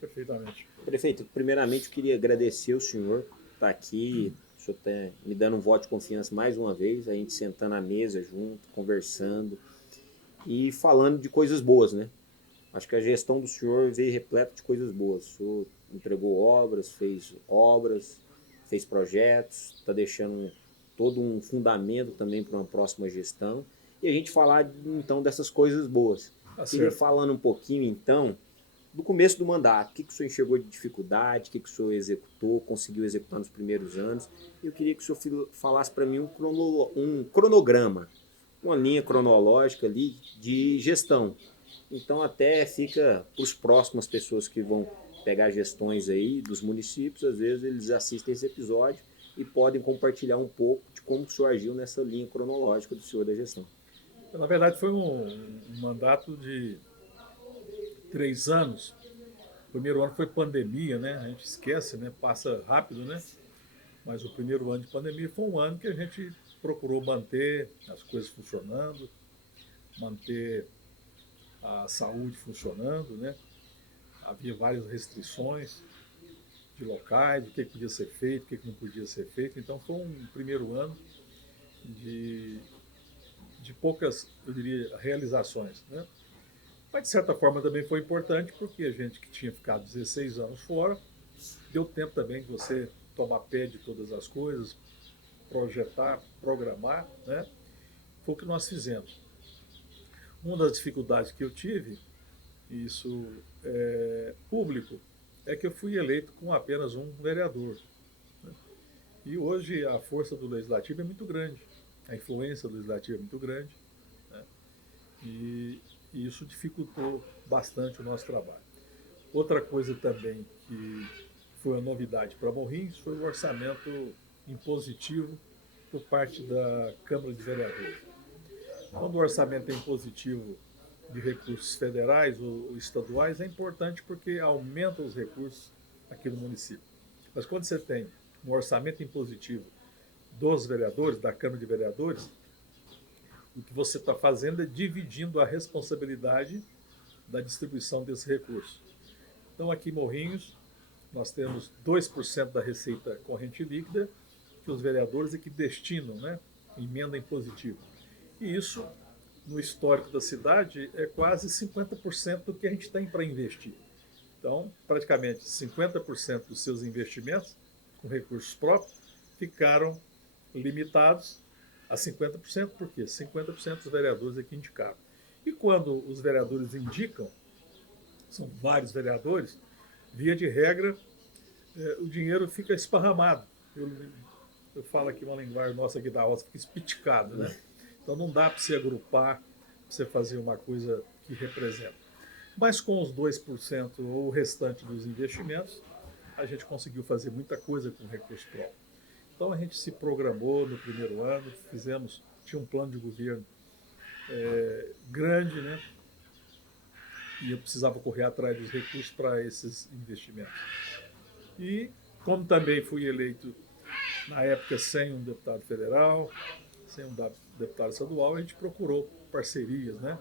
perfeitamente. Prefeito, primeiramente eu queria agradecer o senhor por estar aqui, o senhor tá me dando um voto de confiança mais uma vez, a gente sentando à mesa junto, conversando e falando de coisas boas, né? Acho que a gestão do senhor veio repleta de coisas boas. O senhor entregou obras, fez projetos, está deixando todo um fundamento também para uma próxima gestão. E a gente falar então dessas coisas boas. Tá Queria certo. falando um pouquinho então do começo do mandato, o que o senhor enxergou de dificuldade, o que o senhor executou, conseguiu executar nos primeiros anos. Eu queria que o senhor falasse para mim um cronograma, uma linha cronológica ali de gestão. Então até fica para os próximos pessoas que vão pegar gestões aí dos municípios, às vezes eles assistem esse episódio e podem compartilhar um pouco de como o senhor agiu nessa linha cronológica do senhor da gestão. Na verdade, foi um mandato de 3 anos. O primeiro ano foi pandemia, né? A gente esquece, né? Passa rápido, né? Mas o primeiro ano de pandemia foi um ano que a gente procurou manter as coisas funcionando, manter a saúde funcionando, né? Havia várias restrições de locais, do que podia ser feito, o que não podia ser feito. Então foi um primeiro ano de, de poucas, eu diria, realizações, né? Mas de certa forma também foi importante porque a gente que tinha ficado 16 anos fora, deu tempo também de você tomar pé de todas as coisas, projetar, programar, né? Foi o que nós fizemos. Uma das dificuldades que eu tive, e isso é público, é que eu fui eleito com apenas um vereador. Né? E hoje a força do legislativo é muito grande, a influência do legislativo é muito grande, né? e, e isso dificultou bastante o nosso trabalho. Outra coisa também que foi uma novidade para Morrinhos foi o orçamento impositivo por parte da Câmara de Vereadores. Quando o orçamento é impositivo de recursos federais ou estaduais, é importante porque aumenta os recursos aqui no município. Mas quando você tem um orçamento impositivo dos vereadores, da Câmara de Vereadores, o que você está fazendo é dividindo a responsabilidade da distribuição desse recurso. Então, aqui em Morrinhos, nós temos 2% da receita corrente líquida que os vereadores é que destinam, né, emenda impositiva. E isso, no histórico da cidade, é quase 50% do que a gente tem para investir. Então, praticamente 50% dos seus investimentos com recursos próprios ficaram limitados a 50%, por quê? 50% dos vereadores é que indicaram. E quando os vereadores indicam, são vários vereadores, via de regra, o dinheiro fica esparramado. Eu falo aqui uma linguagem nossa aqui da roça, fica espiticado, né? Então não dá para você agrupar, para você fazer uma coisa que representa. Mas com os 2% ou o restante dos investimentos, a gente conseguiu fazer muita coisa com recurso próprio. Então a gente se programou no primeiro ano, tinha um plano de governo grande, né? E eu precisava correr atrás dos recursos para esses investimentos. E como também fui eleito na época sem um deputado federal, sem um deputado estadual, a gente procurou parcerias, né?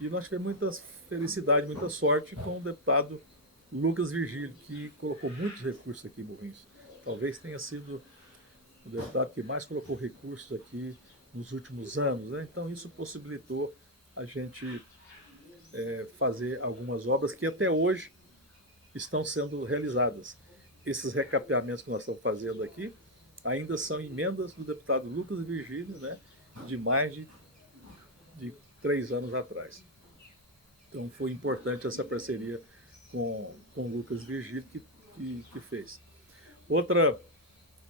E nós tivemos muita felicidade, muita sorte com o deputado Lucas Virgílio, que colocou muitos recursos aqui em Morrinhos. Talvez tenha sido o deputado que mais colocou recursos aqui nos últimos anos, né? Então isso possibilitou a gente fazer algumas obras que até hoje estão sendo realizadas. Esses recapeamentos que nós estamos fazendo aqui ainda são emendas do deputado Lucas Virgílio, né, de mais de 3 anos atrás. Então foi importante essa parceria com o Lucas Virgílio que fez. Outra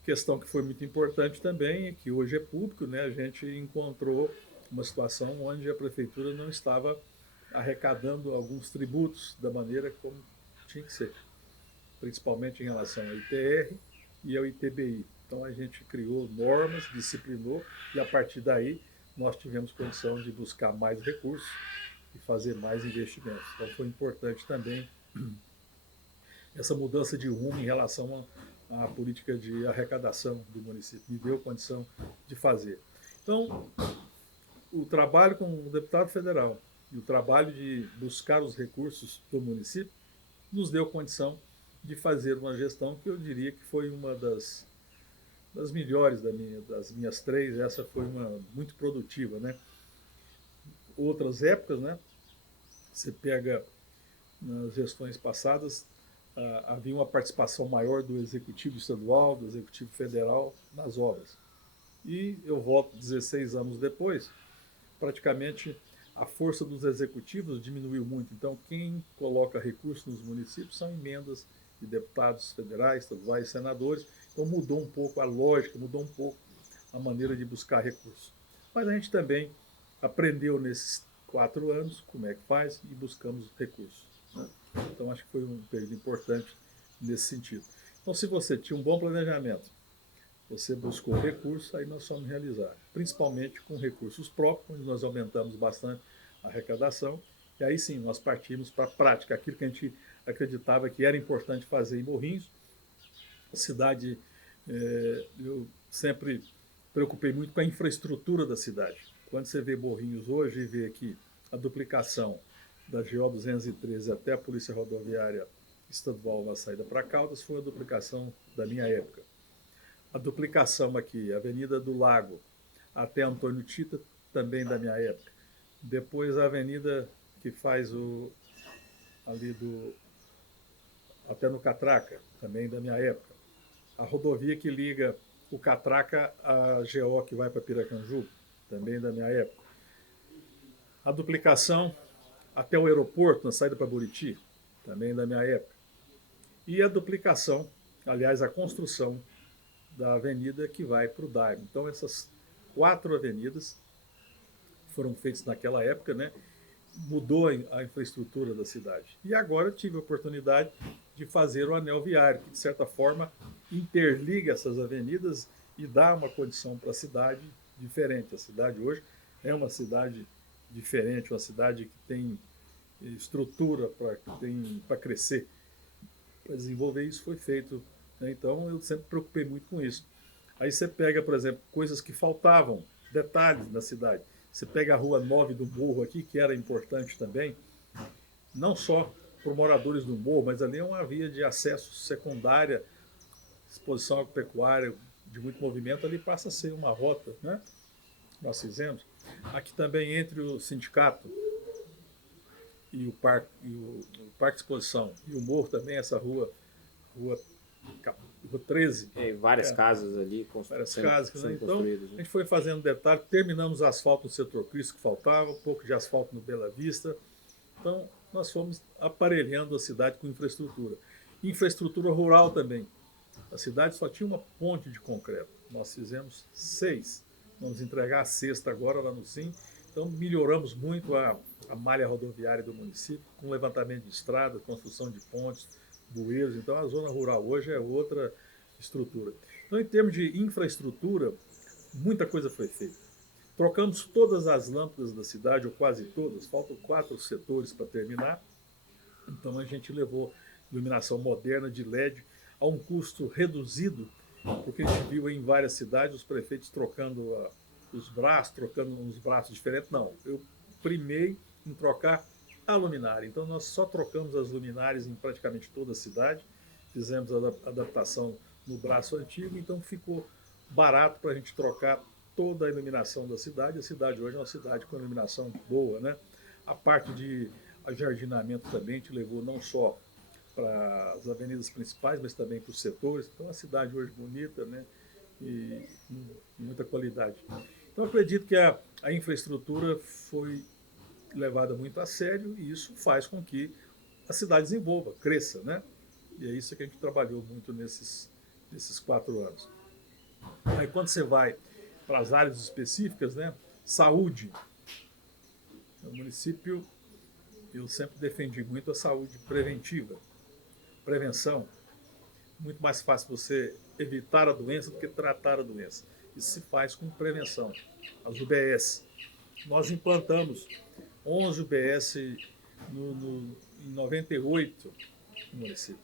questão que foi muito importante também, que hoje é público, né, a gente encontrou uma situação onde a prefeitura não estava arrecadando alguns tributos da maneira como tinha que ser, principalmente em relação ao ITR e ao ITBI. Então a gente criou normas, disciplinou e a partir daí nós tivemos condição de buscar mais recursos e fazer mais investimentos. Então foi importante também essa mudança de rumo em relação à política de arrecadação do município. Me deu condição de fazer. Então, o trabalho com o deputado federal e o trabalho de buscar os recursos do município nos deu condição de fazer uma gestão que eu diria que foi uma das melhores das minhas três. Essa foi uma muito produtiva, né? Outras épocas, né? Você pega nas gestões passadas, havia uma participação maior do executivo estadual, do executivo federal nas obras. E eu volto 16 anos depois, praticamente a força dos executivos diminuiu muito. Então, quem coloca recursos nos municípios são emendas de deputados federais, estaduais, senadores. Então, mudou um pouco a lógica, mudou um pouco a maneira de buscar recursos. Mas a gente também aprendeu nesses 4 anos como é que faz e buscamos recursos, né? Então, acho que foi um período importante nesse sentido. Então, se você tinha um bom planejamento, você buscou recursos, aí nós fomos realizar, principalmente com recursos próprios, onde nós aumentamos bastante a arrecadação, e aí sim nós partimos para a prática, aquilo que a gente acreditava que era importante fazer em Morrinhos. A cidade, eu sempre preocupei muito com a infraestrutura da cidade. Quando você vê Morrinhos hoje e vê aqui a duplicação da GO 213 até a Polícia Rodoviária Estadual na saída para Caldas, foi uma duplicação da minha época. A duplicação aqui, Avenida do Lago até Antônio Tita, também da minha época. Depois a avenida que faz ali até no Catraca, também da minha época. A rodovia que liga o Catraca à GO que vai para Piracanjuba, também da minha época. A duplicação até o aeroporto, na saída para Buriti, também da minha época. E a duplicação, aliás, a construção da avenida que vai para o Daimo. Então, essas 4 avenidas foram feitas naquela época, né? Mudou a infraestrutura da cidade. E agora eu tive a oportunidade de fazer o anel viário, que de certa forma interliga essas avenidas e dá uma condição para a cidade diferente. A cidade hoje é uma cidade diferente, uma cidade que tem estrutura para crescer, para desenvolver. Isso foi feito, né? Então eu sempre me preocupei muito com isso. Aí você pega, por exemplo, coisas que faltavam, detalhes na cidade. Você pega a Rua 9 do Morro aqui, que era importante também, não só para moradores do morro, mas ali é uma via de acesso secundária, exposição agropecuária de muito movimento, ali passa a ser uma rota, né? Nós fizemos. Aqui também entre o sindicato e o parque de exposição e o morro também, essa rua 13. Várias casas ali Várias casas, né? sendo Então, construídas. a gente foi fazendo detalhe, terminamos asfalto no setor Cristo que faltava, um pouco de asfalto no Bela Vista. Então, nós fomos aparelhando a cidade com infraestrutura. Infraestrutura rural também. A cidade só tinha uma ponte de concreto. Nós fizemos 6. Vamos entregar a 6ª agora lá no SIM. Então, melhoramos muito a malha rodoviária do município, com levantamento de estradas, construção de pontes, bueiros. Então, a zona rural hoje é outra estrutura. Então, em termos de infraestrutura, muita coisa foi feita. Trocamos todas as lâmpadas da cidade, ou quase todas, faltam 4 setores para terminar. Então a gente levou iluminação moderna de LED a um custo reduzido, porque a gente viu em várias cidades os prefeitos trocando os braços, trocando uns braços diferentes. Não, eu primei em trocar a luminária. Então nós só trocamos as luminárias em praticamente toda a cidade, fizemos a adaptação no braço antigo, então ficou barato para a gente trocar toda a iluminação da cidade. A cidade hoje é uma cidade com iluminação boa, né? A parte de ajardinamento também a gente levou não só para as avenidas principais, mas também para os setores. Então a cidade hoje bonita, né? E com muita qualidade. Então acredito que a infraestrutura foi levada muito a sério e isso faz com que a cidade desenvolva, cresça, né? E é isso que a gente trabalhou muito nesses 4 anos. Aí quando você vai para as áreas específicas, né? Saúde. No município, eu sempre defendi muito a saúde preventiva. Prevenção. Muito mais fácil você evitar a doença do que tratar a doença. Isso se faz com prevenção. As UBS. Nós implantamos 11 UBS em 98 no município.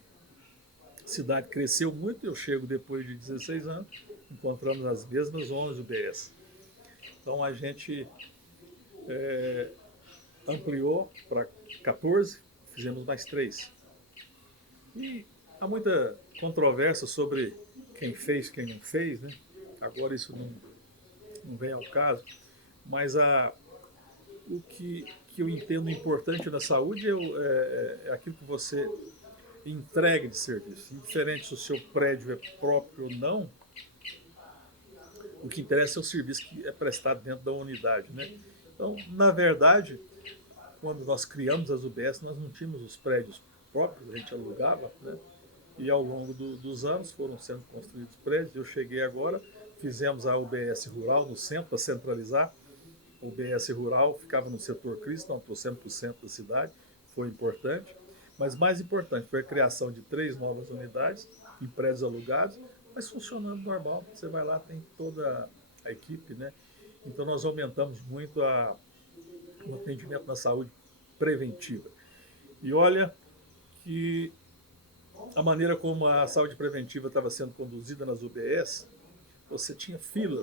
A cidade cresceu muito, eu chego depois de 16 anos, encontramos as mesmas 11 UBS. Então a gente ampliou para 14, fizemos mais 3. E há muita controvérsia sobre quem fez, quem não fez, né? Agora isso não vem ao caso, mas o que eu entendo importante na saúde é aquilo que você entrega de serviço. Indiferente se o seu prédio é próprio ou não, o que interessa é o serviço que é prestado dentro da unidade, né? Então, na verdade, quando nós criamos as UBS, nós não tínhamos os prédios próprios, a gente alugava, né? E ao longo dos anos foram sendo construídos prédios. Eu cheguei agora, fizemos a UBS Rural no centro, para centralizar. A UBS Rural ficava no setor Cristo, trouxemos para o centro da cidade, foi importante. Mas mais importante foi a criação de 3 novas unidades em prédios alugados, mas funcionando normal. Você vai lá, tem toda a equipe, né? Então nós aumentamos muito o atendimento na saúde preventiva. E olha que a maneira como a saúde preventiva estava sendo conduzida nas UBS, você tinha fila,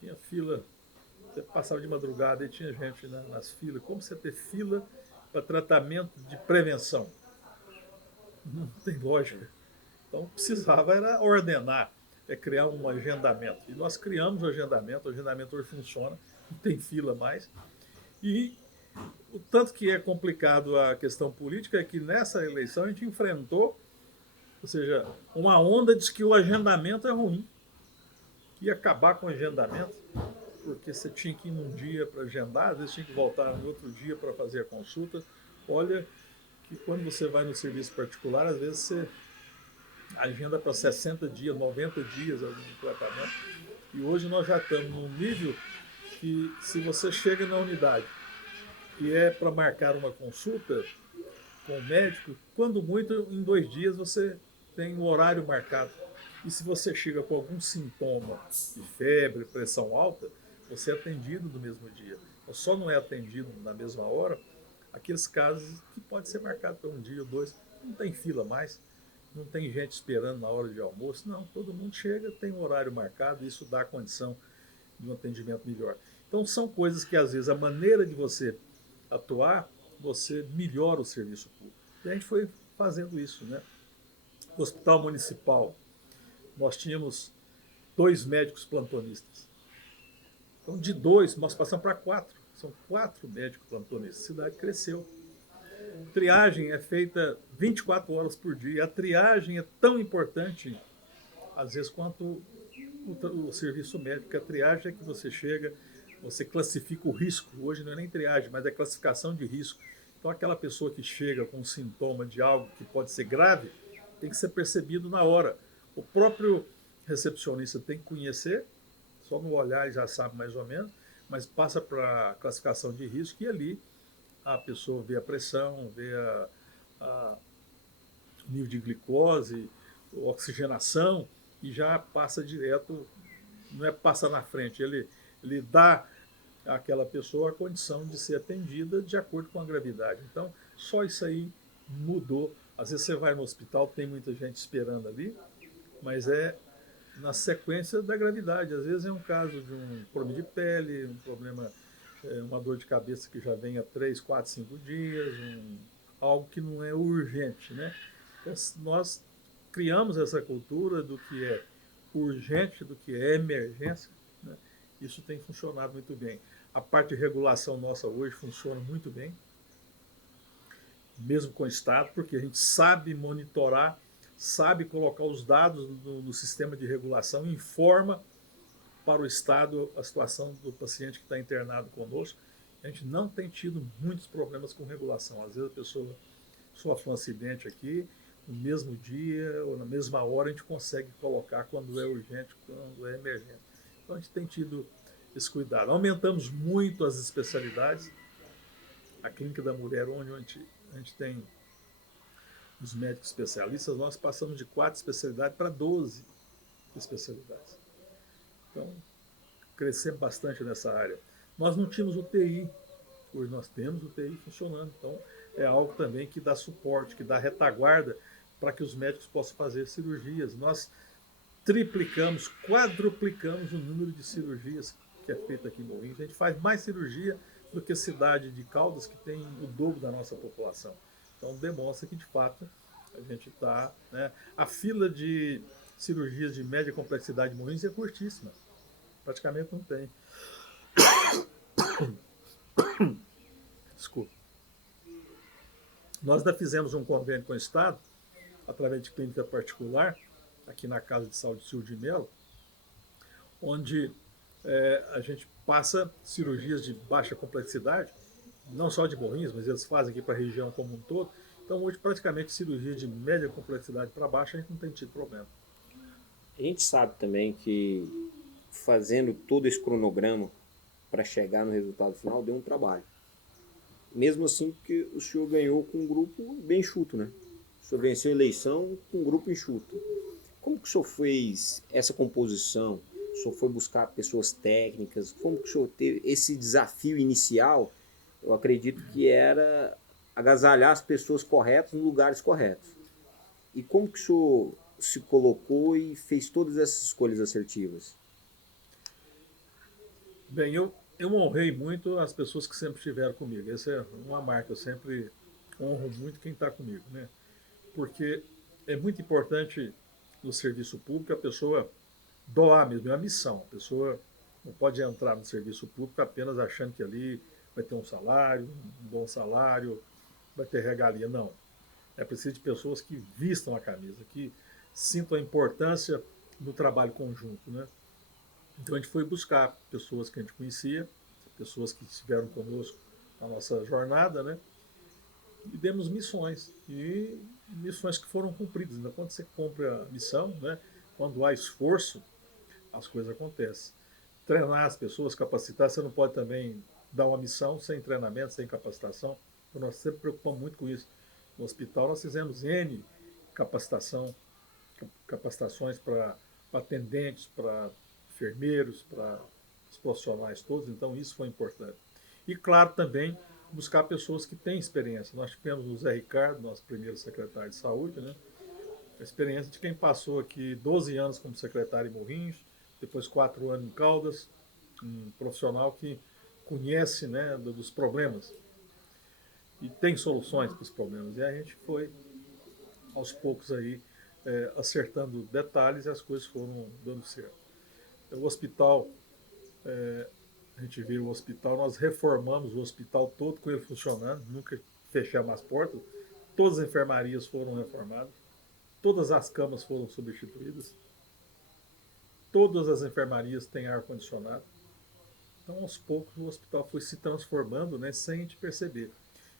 você passava de madrugada e tinha gente nas filas. Como você ter fila para tratamento de prevenção? Não tem lógica. Então precisava era ordenar, criar um agendamento. E nós criamos o agendamento hoje funciona, não tem fila mais. E o tanto que é complicado a questão política é que nessa eleição a gente enfrentou, ou seja, uma onda de que o agendamento é ruim, que ia acabar com o agendamento, porque você tinha que ir num dia para agendar, às vezes tinha que voltar no outro dia para fazer a consulta. Olha que quando você vai no serviço particular, às vezes você agenda para 60 dias, 90 dias algum tratamento. E hoje nós já estamos num nível que se você chega na unidade e é para marcar uma consulta com o médico, quando muito, em 2 dias você tem um horário marcado. E se você chega com algum sintoma de febre, pressão alta, você é atendido no mesmo dia. Só não é atendido na mesma hora aqueles casos que pode ser marcado para um dia ou dois. Não tem fila mais, não tem gente esperando na hora de almoço. Não, todo mundo chega, tem um horário marcado e isso dá condição de um atendimento melhor. Então são coisas que às vezes a maneira de você atuar, você melhora o serviço público. E a gente foi fazendo isso, né? No Hospital Municipal, nós tínhamos 2 médicos plantonistas. Então, de 2, nós passamos para 4. São 4 médicos plantonistas. A cidade cresceu. Triagem é feita 24 horas por dia. A triagem é tão importante, às vezes, quanto o serviço médico. A triagem é que você chega, você classifica o risco. Hoje não é nem triagem, mas é classificação de risco. Então, aquela pessoa que chega com um sintoma de algo que pode ser grave, tem que ser percebido na hora. O próprio recepcionista tem que conhecer, só no olhar já sabe mais ou menos, mas passa para a classificação de risco e ali a pessoa vê a pressão, vê o nível de glicose, oxigenação e já passa direto, não é passa na frente, ele dá àquela pessoa a condição de ser atendida de acordo com a gravidade. Então, só isso aí mudou. Às vezes você vai no hospital, tem muita gente esperando ali, mas é na sequência da gravidade. Às vezes é um caso de um problema de pele, um problema, uma dor de cabeça que já vem há 3, 4, 5 dias, algo que não é urgente, né? Então, nós criamos essa cultura do que é urgente, do que é emergência, né? Isso tem funcionado muito bem. A parte de regulação nossa hoje funciona muito bem, mesmo com o Estado, porque a gente sabe monitorar, sabe colocar os dados no sistema de regulação, informa para o Estado a situação do paciente que está internado conosco. A gente não tem tido muitos problemas com regulação. Às vezes a pessoa sofre um acidente aqui, no mesmo dia ou na mesma hora a gente consegue colocar quando é urgente, quando é emergente. Então a gente tem tido esse cuidado. Aumentamos muito as especialidades. A Clínica da Mulher, onde a gente tem os médicos especialistas, nós passamos de 4 especialidades para 12 especialidades. Então, crescemos bastante nessa área. Nós não tínhamos UTI, hoje nós temos UTI funcionando. Então, é algo também que dá suporte, que dá retaguarda para que os médicos possam fazer cirurgias. Nós triplicamos, quadruplicamos o número de cirurgias que é feito aqui em Morrinhos. A gente faz mais cirurgia do que a cidade de Caldas, que tem o dobro da nossa população. Então demonstra que, de fato, A gente está, né? A fila de cirurgias de média complexidade de Morrinhos é curtíssima. Praticamente não tem. Desculpa. Nós ainda fizemos um convênio com o Estado, através de clínica particular, aqui na Casa de Saúde Silvio de Melo, onde a gente passa cirurgias de baixa complexidade, não só de Morrinhos, mas eles fazem aqui para a região como um todo. Então, hoje, praticamente, cirurgia de média complexidade para baixo, a gente não tem tido problema. A gente sabe também que fazendo todo esse cronograma para chegar no resultado final deu um trabalho. Mesmo assim, porque o senhor ganhou com um grupo bem enxuto, né? O senhor venceu a eleição com um grupo enxuto. Como que o senhor fez essa composição? O senhor foi buscar pessoas técnicas? Como que o senhor teve esse desafio inicial? Eu acredito que era agasalhar as pessoas corretas nos lugares corretos. E como que o senhor se colocou e fez todas essas escolhas assertivas? Bem, eu honrei muito as pessoas que sempre estiveram comigo. Essa é uma marca, eu sempre honro muito quem está comigo, né? Porque é muito importante no serviço público a pessoa doar mesmo, é uma missão. A pessoa não pode entrar no serviço público apenas achando que ali vai ter um salário, um bom salário, vai ter regalia. Não. É preciso de pessoas que vistam a camisa, que sintam a importância do trabalho conjunto, né? Então a gente foi buscar pessoas que a gente conhecia, pessoas que estiveram conosco na nossa jornada, né? E demos missões. E missões que foram cumpridas. Ainda quando você cumpre a missão, né? Quando há esforço, as coisas acontecem. Treinar as pessoas, capacitar, você não pode também dar uma missão sem treinamento, sem capacitação. Então nós sempre preocupamos muito com isso. No hospital nós fizemos N capacitação, capacitações para atendentes, para enfermeiros, para os profissionais todos, então isso foi importante. E claro também buscar pessoas que têm experiência. Nós tivemos o Zé Ricardo, nosso primeiro secretário de saúde, né? A experiência de quem passou aqui 12 anos como secretário em Morrinhos, depois 4 anos em Caldas, um profissional que conhece, né, dos problemas e tem soluções para os problemas. E a gente foi aos poucos aí acertando detalhes e as coisas foram dando certo. O hospital, a gente viu o hospital, nós reformamos o hospital todo com ele funcionando, nunca fechamos as portas, todas as enfermarias foram reformadas, todas as camas foram substituídas, todas as enfermarias têm ar-condicionado. Então, aos poucos, o hospital foi se transformando, né, sem a gente perceber.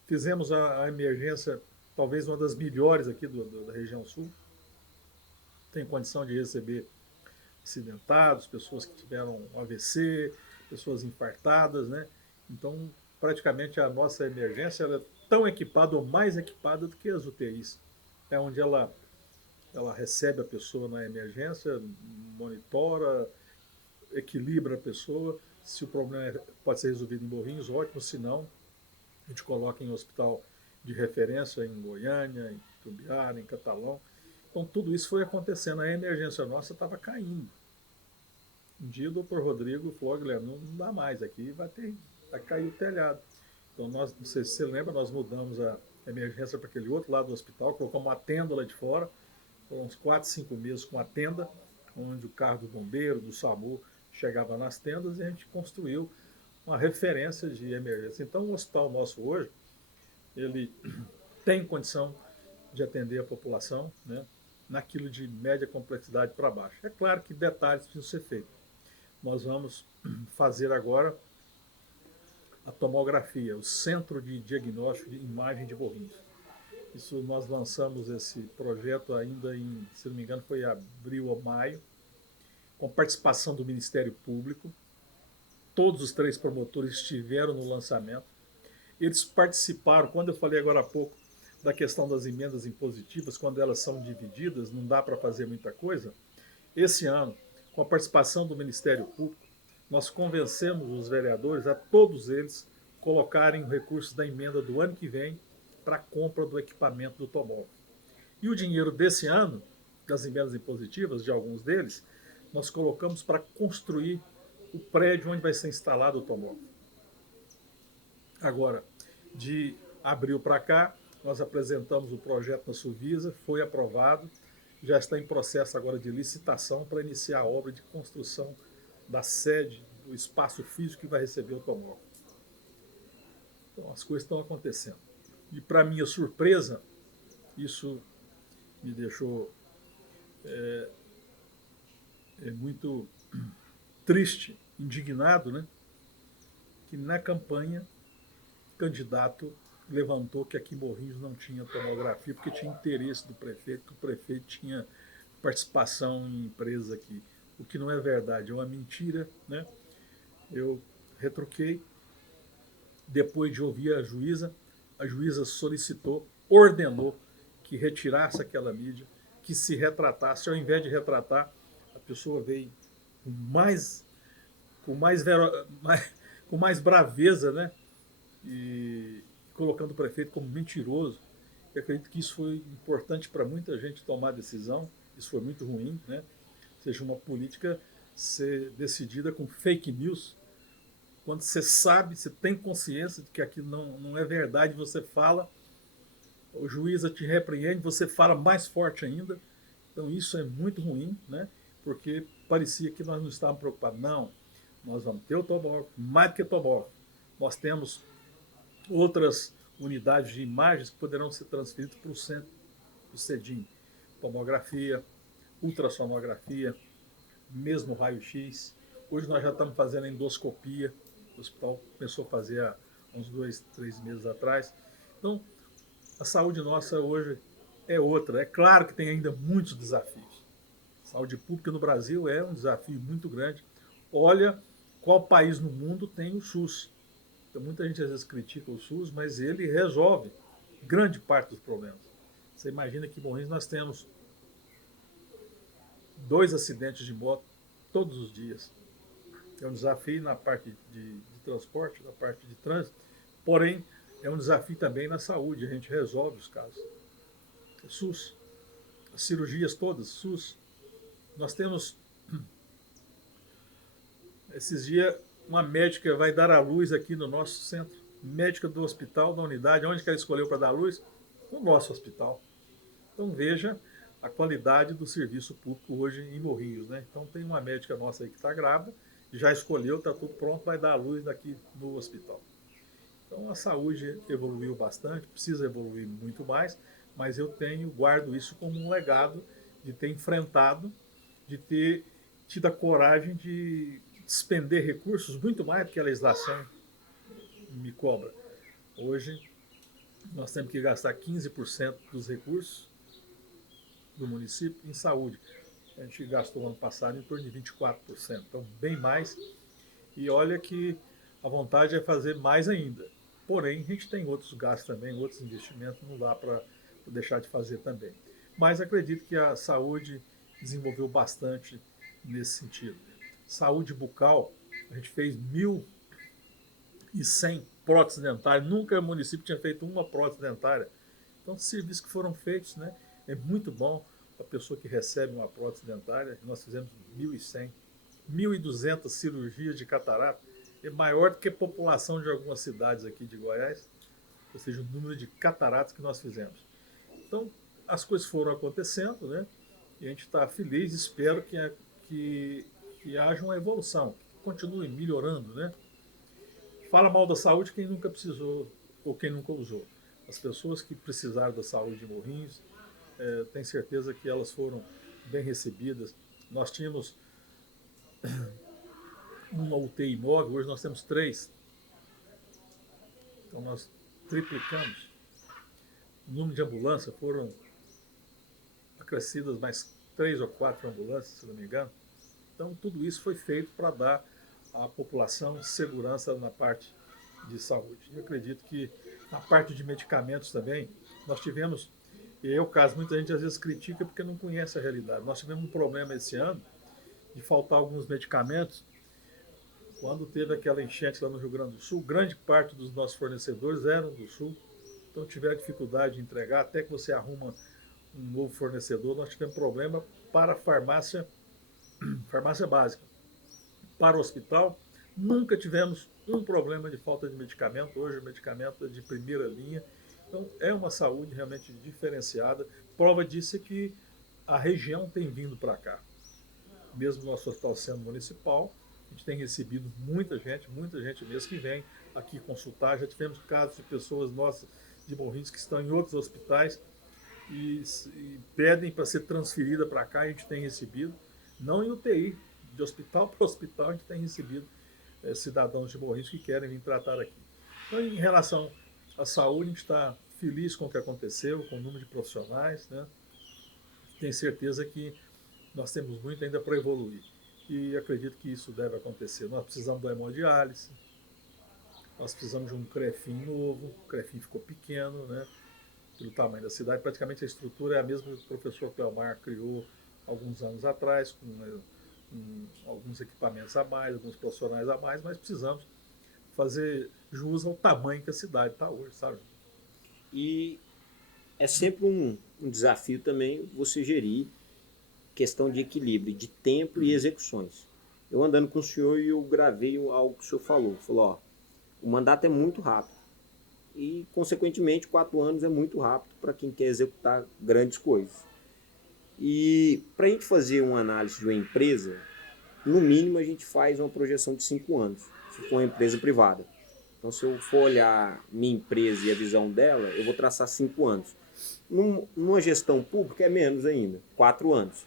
Fizemos a emergência, talvez uma das melhores aqui da região sul. Tem condição de receber acidentados, pessoas que tiveram AVC, pessoas infartadas, né? Então, praticamente a nossa emergência ela é tão equipada ou mais equipada do que as UTIs. É onde ela recebe a pessoa na emergência, monitora, equilibra a pessoa. Se o problema pode ser resolvido em Morrinhos, ótimo. Se não, a gente coloca em hospital de referência em Goiânia, em Tubiara, em Catalão. Então tudo isso foi acontecendo. A emergência nossa estava caindo. Um dia o doutor Rodrigo falou, Guilherme, não dá mais aqui, vai cair o telhado. Então nós, não sei se você lembra, nós mudamos a emergência para aquele outro lado do hospital, colocamos uma tenda lá de fora, foram uns 4, 5 meses com a tenda, onde o carro do bombeiro, do SAMU, chegava nas tendas e a gente construiu uma referência de emergência. Então o hospital nosso hoje, ele tem condição de atender a população, né, naquilo de média complexidade para baixo. É claro que detalhes precisam ser feitos. Nós vamos fazer agora a tomografia, o Centro de Diagnóstico de Imagem de Morrinhos. Isso nós lançamos esse projeto ainda em, se não me engano, foi abril ou maio, com participação do Ministério Público. Todos os 3 promotores estiveram no lançamento. Eles participaram, quando eu falei agora há pouco da questão das emendas impositivas, quando elas são divididas, não dá para fazer muita coisa. Esse ano, com a participação do Ministério Público, nós convencemos os vereadores, a todos eles, colocarem recursos da emenda do ano que vem para a compra do equipamento do tomógrafo. E o dinheiro desse ano, das emendas impositivas, de alguns deles, nós colocamos para construir o prédio onde vai ser instalado o tomógrafo. Agora, de abril para cá, nós apresentamos o projeto na Suvisa, foi aprovado, já está em processo agora de licitação para iniciar a obra de construção da sede, do espaço físico que vai receber o automóvel. Então as coisas estão acontecendo. E para minha surpresa, isso me deixou muito triste, indignado, né? Que na campanha o candidato levantou que aqui em Morrinhos não tinha tomografia porque tinha interesse do prefeito, que o prefeito tinha participação em empresas aqui, o que não é verdade, é uma mentira, né? Eu retruquei, depois de ouvir a juíza solicitou, ordenou que retirasse aquela mídia, que se retratasse, ao invés de retratar, a pessoa veio com com mais braveza, né? E colocando o prefeito como mentiroso. Eu acredito que isso foi importante para muita gente tomar decisão, isso foi muito ruim, né? Ou seja, uma política ser decidida com fake news, quando você sabe, você tem consciência de que aquilo não é verdade, você fala, o juiz te repreende, você fala mais forte ainda. Então isso é muito ruim, né? Porque parecia que nós não estávamos preocupados. Não, nós vamos ter o tomógrafo, mais do que tomógrafo. Nós temos outras unidades de imagens que poderão ser transferidas para o centro do CEDIM. Tomografia, ultrassonografia, mesmo raio-x. Hoje nós já estamos fazendo endoscopia. O hospital começou a fazer há uns 2, 3 meses atrás. Então, a saúde nossa hoje é outra. É claro que tem ainda muitos desafios. A saúde pública no Brasil é um desafio muito grande. Olha qual país no mundo tem o SUS. Então, muita gente às vezes critica o SUS, mas ele resolve grande parte dos problemas. Você imagina que em Morrinhos nós temos 2 acidentes de moto todos os dias. É um desafio na parte de transporte, na parte de trânsito, porém é um desafio também na saúde, a gente resolve os casos. O SUS, as cirurgias todas, SUS. Nós temos, esses dias, uma médica vai dar à luz aqui no nosso centro, médica do hospital, da unidade, onde que ela escolheu para dar à luz? No nosso hospital. Então veja a qualidade do serviço público hoje em Morrinhos, né? Então tem uma médica nossa aí que está grávida, já escolheu, está tudo pronto, vai dar à luz aqui no hospital. Então a saúde evoluiu bastante, precisa evoluir muito mais, mas eu guardo isso como um legado de ter enfrentado, de ter tido a coragem de despender recursos muito mais do que a legislação me cobra. Hoje nós temos que gastar 15% dos recursos do município em saúde. A gente gastou ano passado em torno de 24%, então bem mais. E olha que a vontade é fazer mais ainda. Porém, a gente tem outros gastos também, outros investimentos, não dá para deixar de fazer também. Mas acredito que a saúde desenvolveu bastante nesse sentido. Saúde bucal, a gente fez 1.100 próteses dentárias, nunca o município tinha feito uma prótese dentária. Então, os serviços que foram feitos, né, é muito bom a pessoa que recebe uma prótese dentária. Nós fizemos 1.100, 1.200 cirurgias de catarata, é maior do que a população de algumas cidades aqui de Goiás, ou seja, o número de cataratas que nós fizemos. Então, as coisas foram acontecendo, né? E a gente está feliz, espero que haja uma evolução, que continue melhorando, né? Fala mal da saúde quem nunca precisou ou quem nunca usou. As pessoas que precisaram da saúde de Morrinhos, tenho certeza que elas foram bem recebidas. Nós tínhamos uma UTI móvel, hoje nós temos 3. Então nós triplicamos. O número de ambulâncias foram acrescidas mais 3 ou 4 ambulâncias, se não me engano. Então tudo isso foi feito para dar à população segurança na parte de saúde. Eu acredito que na parte de medicamentos também, nós tivemos, e é o caso, muita gente às vezes critica porque não conhece a realidade. Nós tivemos um problema esse ano de faltar alguns medicamentos. Quando teve aquela enchente lá no Rio Grande do Sul, grande parte dos nossos fornecedores eram do Sul, então tiveram dificuldade de entregar, até que você arruma um novo fornecedor. Nós tivemos problema para a farmácia básica. Para o hospital, nunca tivemos um problema de falta de medicamento. Hoje o medicamento é de primeira linha Então, é uma saúde realmente diferenciada. Prova disso é que a região tem vindo para cá. Mesmo nosso hospital sendo municipal, a gente tem recebido muita gente mesmo que vem aqui consultar. Já tivemos casos de pessoas nossas de Morrinhos que estão em outros hospitais e pedem para ser transferida para cá, a gente tem recebido, não em UTI, de hospital para hospital, a gente tem recebido cidadãos de Morrinhos que querem vir tratar aqui. Então, em relação à saúde, a gente está feliz com o que aconteceu, com o número de profissionais, né? Tenho certeza que nós temos muito ainda para evoluir. E acredito que isso deve acontecer. Nós precisamos da hemodiálise, nós precisamos de um CREFIM novo, o CREFIM ficou pequeno, né? Pelo tamanho da cidade. Praticamente a estrutura é a mesma que o professor Pelmar criou alguns anos atrás, com alguns equipamentos a mais, alguns profissionais a mais, mas precisamos fazer jus ao tamanho que a cidade está hoje, sabe? E é sempre um desafio também você gerir questão de equilíbrio, de tempo e execuções. Eu andando com o senhor e eu gravei algo que o senhor falou. Falou, ó, o mandato é muito rápido. E, consequentemente, 4 anos é muito rápido para quem quer executar grandes coisas. E para a gente fazer uma análise de uma empresa, no mínimo a gente faz uma projeção de 5 anos, se for uma empresa privada. Então, se eu for olhar minha empresa e a visão dela, eu vou traçar 5 anos. Numa gestão pública é menos ainda, 4 anos.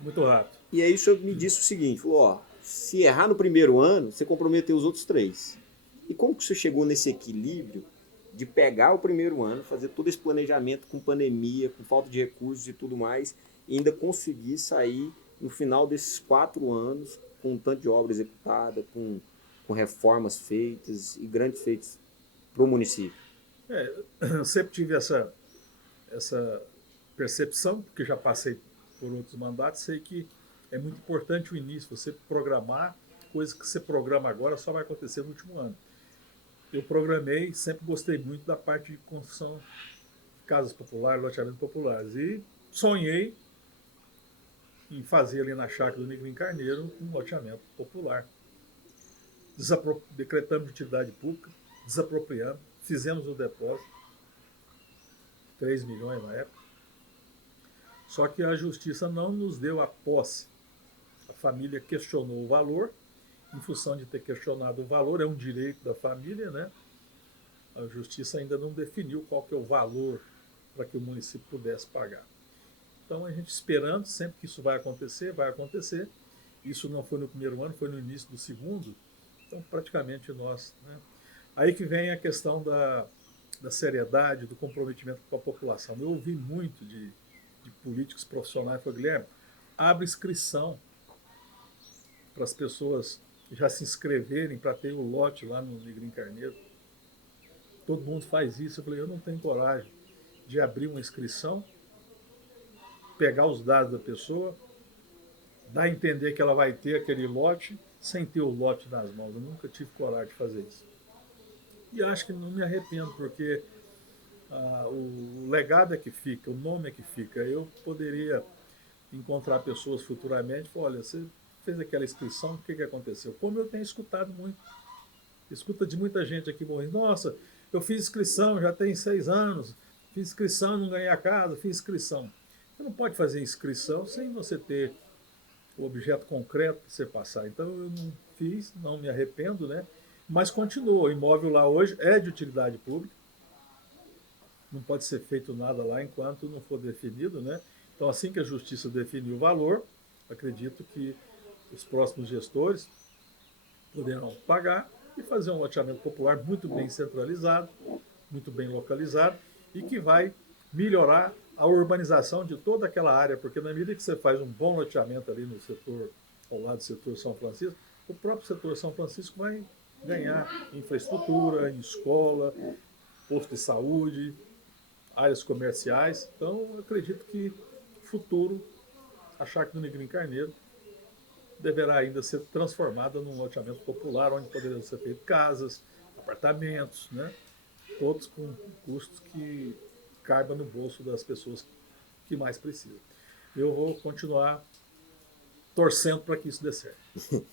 Muito rápido. E aí o senhor me disse o seguinte, falou, ó, se errar no primeiro ano, você comprometeu os outros 3. E como que você chegou nesse equilíbrio de pegar o primeiro ano, fazer todo esse planejamento com pandemia, com falta de recursos e tudo mais, e ainda conseguir sair no final desses 4 anos com um tanto de obra executada, com reformas feitas e grandes feitos para o município? Eu sempre tive essa percepção, porque já passei por outros mandatos, sei que é muito importante o início, você programar, coisa que você programa agora só vai acontecer no último ano. Eu programei, sempre gostei muito da parte de construção de casas populares, loteamentos populares. E sonhei em fazer ali na chácara do Negrinho Carneiro um loteamento popular. Decretamos de utilidade pública, desapropriamos, fizemos o depósito, 3 milhões na época. Só que a justiça não nos deu a posse. A família questionou o valor, em função de ter questionado o valor, é um direito da família, né? A justiça ainda não definiu qual que é o valor para que o município pudesse pagar. Então a gente esperando sempre que isso vai acontecer. Isso não foi no primeiro ano, foi no início do segundo. Então praticamente nós, né? Aí que vem a questão da seriedade, do comprometimento com a população. Eu ouvi muito de políticos profissionais, falou, Guilherme, abre inscrição para as pessoas já se inscreverem para ter o lote lá no Negrinho Carneiro. Todo mundo faz isso. Eu falei, eu não tenho coragem de abrir uma inscrição, pegar os dados da pessoa, dar a entender que ela vai ter aquele lote, sem ter o lote nas mãos. Eu nunca tive coragem de fazer isso. E acho que não me arrependo, porque o legado é que fica, o nome é que fica. Eu poderia encontrar pessoas futuramente e falar, olha, você fez aquela inscrição, o que aconteceu? Como eu tenho escutado muito. Escuta de muita gente aqui morrendo, nossa, eu fiz inscrição, já tem 6 anos, fiz inscrição, não ganhei a casa, fiz inscrição. Você não pode fazer inscrição sem você ter o objeto concreto para você passar. Então eu não fiz, não me arrependo, né? Mas continua, o imóvel lá hoje é de utilidade pública, não pode ser feito nada lá enquanto não for definido, né? Então assim que a justiça definir o valor, acredito que os próximos gestores poderão pagar e fazer um loteamento popular muito bem centralizado, muito bem localizado e que vai melhorar a urbanização de toda aquela área, porque na medida que você faz um bom loteamento ali no setor, ao lado do setor São Francisco, o próprio setor São Francisco vai ganhar infraestrutura, em escola, posto de saúde, áreas comerciais. Então, eu acredito que futuro, a chácara do Negrinho Carneiro deverá ainda ser transformada num loteamento popular, onde poderão ser feitas casas, apartamentos, né? Todos com custos que caibam no bolso das pessoas que mais precisam. Eu vou continuar torcendo para que isso dê certo.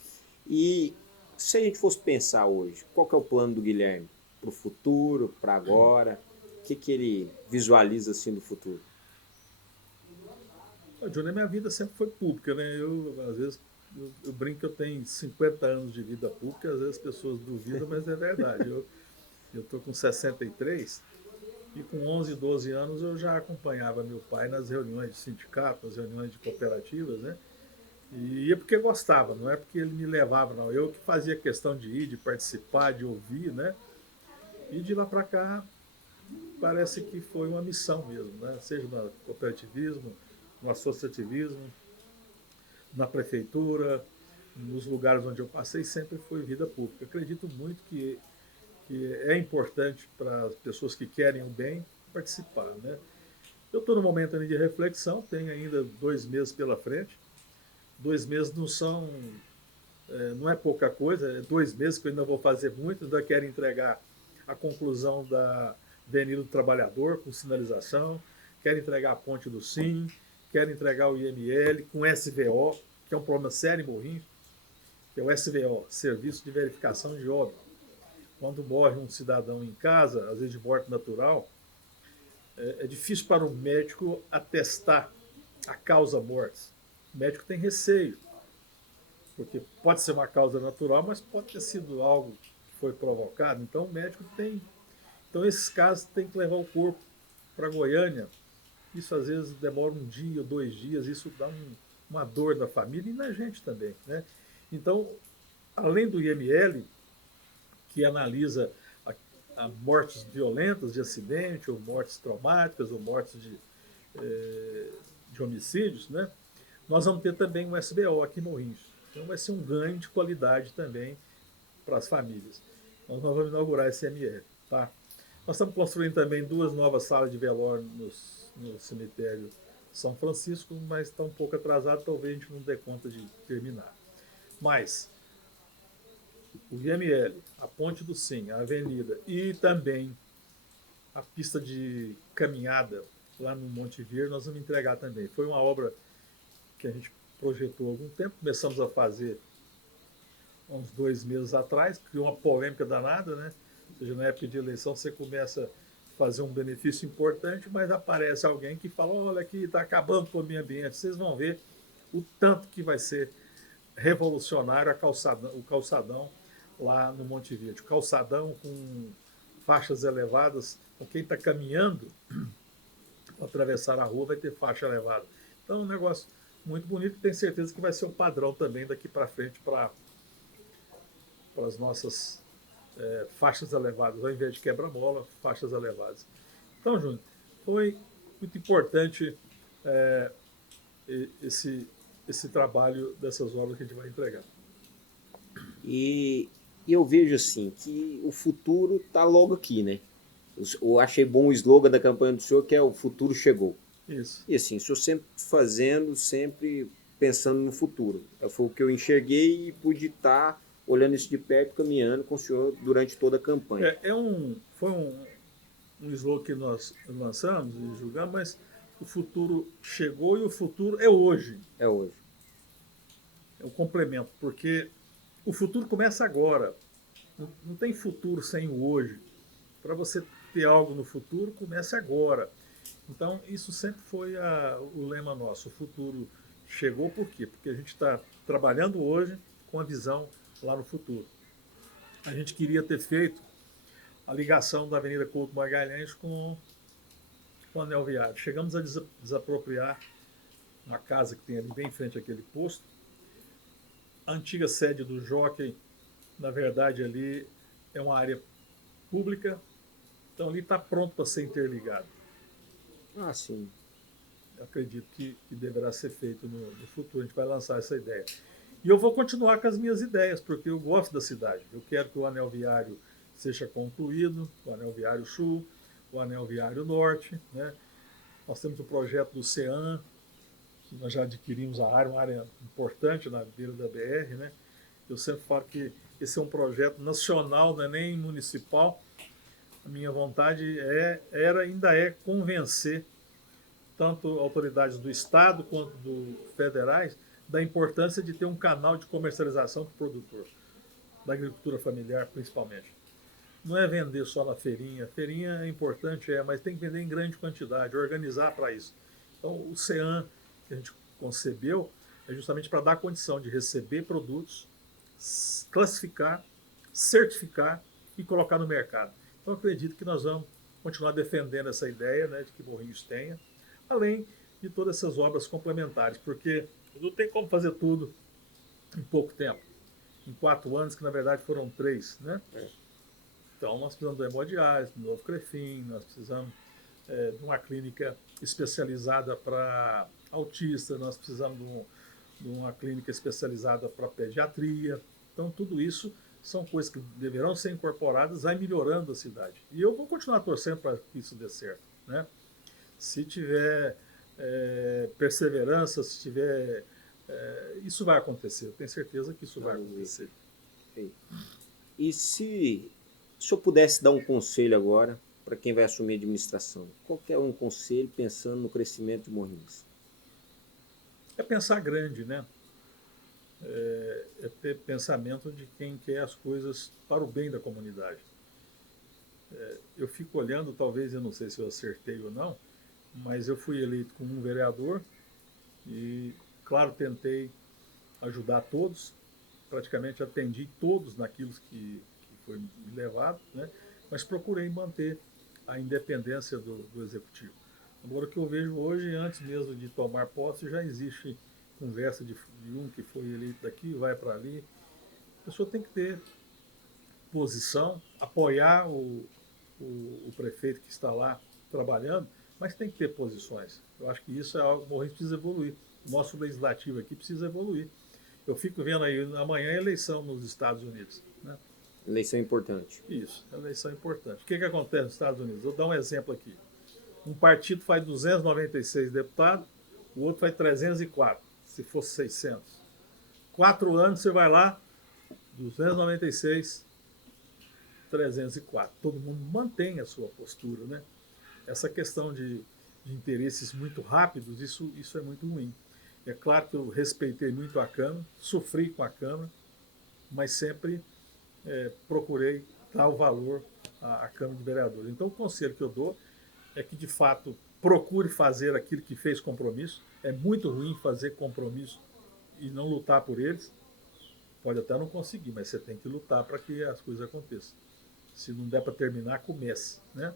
E se a gente fosse pensar hoje, qual que é o plano do Guilherme? Para o futuro, para agora? O que ele visualiza assim no futuro? Júnior, minha vida sempre foi pública, né? Às vezes, eu brinco que eu tenho 50 anos de vida pública, às vezes as pessoas duvidam, mas é verdade. Eu tô com 63 e com 11, 12 anos eu já acompanhava meu pai nas reuniões de sindicato, nas reuniões de cooperativas, né? E ia porque gostava, não é porque ele me levava, não. Eu que fazia questão de ir, de participar, de ouvir, né? E de lá para cá, parece que foi uma missão mesmo, né? Seja no cooperativismo, no associativismo, na prefeitura, nos lugares onde eu passei, sempre foi vida pública. Acredito muito que é importante para as pessoas que querem o bem participar, né? Eu estou no momento ali de reflexão, tenho ainda 2 meses pela frente. 2 meses não são, não é pouca coisa, é 2 meses que eu ainda vou fazer muito, ainda quero entregar a conclusão da Avenida do Trabalhador com sinalização, quero entregar a ponte do Sim, quero entregar o IML com SVO, que é um problema sério em Morrinhos, que é o SVO, Serviço de Verificação de Óbito. Quando morre um cidadão em casa, às vezes de morte natural, é difícil para o médico atestar a causa mortis. O médico tem receio, porque pode ser uma causa natural, mas pode ter sido algo que foi provocado. Então o médico tem. Então esses casos tem que levar o corpo para Goiânia. Isso às vezes demora um dia, 2 dias, isso dá uma dor na família e na gente também, né? Então, além do IML, que analisa a mortes violentas de acidente, ou mortes traumáticas, ou mortes de homicídios, né? Nós vamos ter também um SBO aqui no Morrinhos. Então vai ser um ganho de qualidade também para as famílias. Então nós vamos inaugurar esse MR. Tá? Nós estamos construindo também 2 novas salas de velório no cemitério São Francisco, mas está um pouco atrasado, talvez a gente não dê conta de terminar. Mas o IML, a Ponte do Sim, a Avenida e também a pista de caminhada lá no Monte Verde, nós vamos entregar também. Foi uma obra que a gente projetou há algum tempo, começamos a fazer uns 2 meses atrás, criou uma polêmica danada, né? Ou seja, na época de eleição você começa a fazer um benefício importante, mas aparece alguém que fala, olha aqui, está acabando com o meio ambiente. Vocês vão ver o tanto que vai ser revolucionário o calçadão lá no Monte Verde. O calçadão com faixas elevadas, com quem está caminhando para atravessar a rua vai ter faixa elevada. Então é um negócio muito bonito e tenho certeza que vai ser o padrão também daqui para frente para as nossas faixas elevadas, ao invés de quebra-mola, faixas elevadas. Então, Júnior, foi muito importante é, esse, esse trabalho dessas obras que a gente vai entregar. E eu vejo assim que o futuro está logo aqui, né? Eu achei bom o slogan da campanha do senhor, que é o futuro chegou. Isso. E assim, estou sempre fazendo, sempre pensando no futuro. Foi o que eu enxerguei e pude estar olhando isso de perto, caminhando com o senhor durante toda a campanha. Foi um slogan que nós lançamos e julgamos, mas o futuro chegou e o futuro é hoje. É hoje. É o complemento, porque o futuro começa agora. Não tem futuro sem o hoje. Para você ter algo no futuro, comece agora. Então, isso sempre foi o lema nosso. O futuro chegou por quê? Porque a gente está trabalhando hoje com a visão lá no futuro. A gente queria ter feito a ligação da Avenida Couto Magalhães com o Anel Viário. Chegamos a desapropriar uma casa que tem ali bem em frente àquele posto. A antiga sede do Jockey, na verdade, ali é uma área pública, então ali está pronto para ser interligado. Ah, sim. Eu acredito que deverá ser feito no futuro, a gente vai lançar essa ideia. E eu vou continuar com as minhas ideias, porque eu gosto da cidade. Eu quero que o anel viário seja concluído, o anel viário sul, o anel viário norte. Né? Nós temos o projeto do CEAM, que nós já adquirimos a área, uma área importante na beira da BR. Né? Eu sempre falo que esse é um projeto nacional, não é nem municipal. A minha vontade ainda é convencer tanto autoridades do Estado quanto do federais da importância de ter um canal de comercialização para o produtor, da agricultura familiar principalmente. não é vender só na feirinha. Feirinha é importante, mas tem que vender em grande quantidade, organizar para isso. Então, o CEAM que a gente concebeu é justamente para dar condição de receber produtos, classificar, certificar e colocar no mercado. Então, acredito que nós vamos continuar defendendo essa ideia, né, de que Morrinhos tenha, além de todas essas obras complementares, porque não tem como fazer tudo em pouco tempo. Em 4 anos, que na verdade foram 3, né? Então, nós precisamos do hemodiálise, do novo Crefim, nós precisamos de uma clínica especializada para autista, nós precisamos de uma clínica especializada para pediatria. Então, tudo isso são coisas que deverão ser incorporadas, vai melhorando a cidade. E eu vou continuar torcendo para que isso dê certo, né? Se tiver perseverança, se tiver... isso vai acontecer, eu tenho certeza que isso vai acontecer. E se o senhor pudesse dar um conselho agora para quem vai assumir a administração, qual que é um conselho pensando no crescimento de Morrinhos? É pensar grande, né? É ter pensamento de quem quer as coisas para o bem da comunidade. Eu fico olhando, talvez, eu não sei se eu acertei ou não, mas eu fui eleito como um vereador e, claro, tentei ajudar todos, praticamente atendi todos naquilo que foi me levado, né? Mas procurei manter a independência do executivo. Agora, o que eu vejo hoje, antes mesmo de tomar posse, já existe conversa de um que foi eleito daqui, vai para ali. A pessoa tem que ter posição, apoiar o prefeito que está lá trabalhando, mas tem que ter posições. Eu acho que isso é algo que o Morrinhos precisa evoluir. O nosso legislativo aqui precisa evoluir. Eu fico vendo aí, amanhã é eleição nos Estados Unidos, né? Eleição importante. Isso, eleição importante. O que acontece nos Estados Unidos? Vou dar um exemplo aqui. Um partido faz 296 deputados, o outro faz 304, se fosse 600. 4 anos você vai lá, 296, 304. Todo mundo mantém a sua postura, né? Essa questão de interesses muito rápidos, isso é muito ruim. É claro que eu respeitei muito a Câmara, sofri com a Câmara, mas sempre procurei dar o valor à Câmara de Vereadores. Então, o conselho que eu dou é que, de fato, procure fazer aquilo que fez compromisso. É muito ruim fazer compromisso e não lutar por eles. Pode até não conseguir, mas você tem que lutar para que as coisas aconteçam. Se não der para terminar, comece, né?